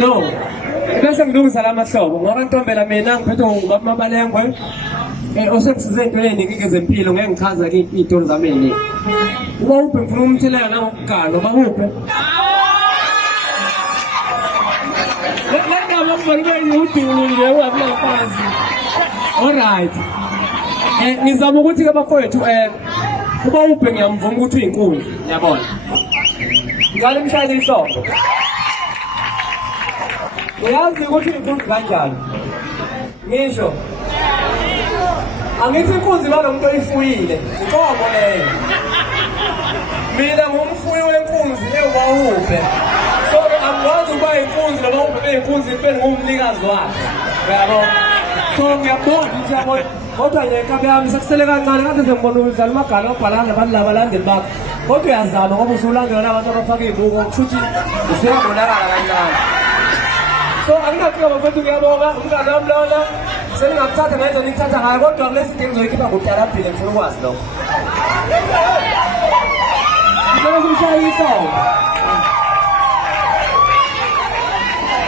No. Bese ngilungisa lamahlobo ngoba ntombela mina ngiphethe ngubabalengwe. Osekusize into eziningi ezempilo ngeke ngichaza ke iy'tolo zami ey'ningi. Uba uphe ngifuna umthelela nangokuganga uba uphe. Ngakama kubaluleke udulu nje ungabulaphansi. Alright. Ngizama ukuthi-ke bafowethu uba uphe ngiyamvuma ukuthi uyinkunzi yabona. Ngicela imshayele ihlombe. Uyazi ukuthi uyinkunzi kanjani? Ngisho. Angithi inkunzi banomuntu oyifuyile, inkomo leyo. Mina ngumfuyi wenkunzi ewubawuphe. So angikwazi ukuba inkunzi noma ube beyinkunzi kube ngumnikazi wakhe. Uyabona? So ngiyabonga ukuthi yabo kodwa nje inkabi yami sekusele kancane kade ngibona udlala amagala obhalana nabantu laba abalandeli bakho. Kodwa uyazama ngoba usulandela nabantu abafaka iy'buko kushuthi usuyabonakala kancane. So anginakucika bafethu ngiyabonga umngane wami lona. Seningakuthatha ngenzo nithatha ngayo kodwa kulesi ding ngizoyikhipha ngudalaphile ngifuna ukwazi lokho. Ngicela kumshayela ihlombe.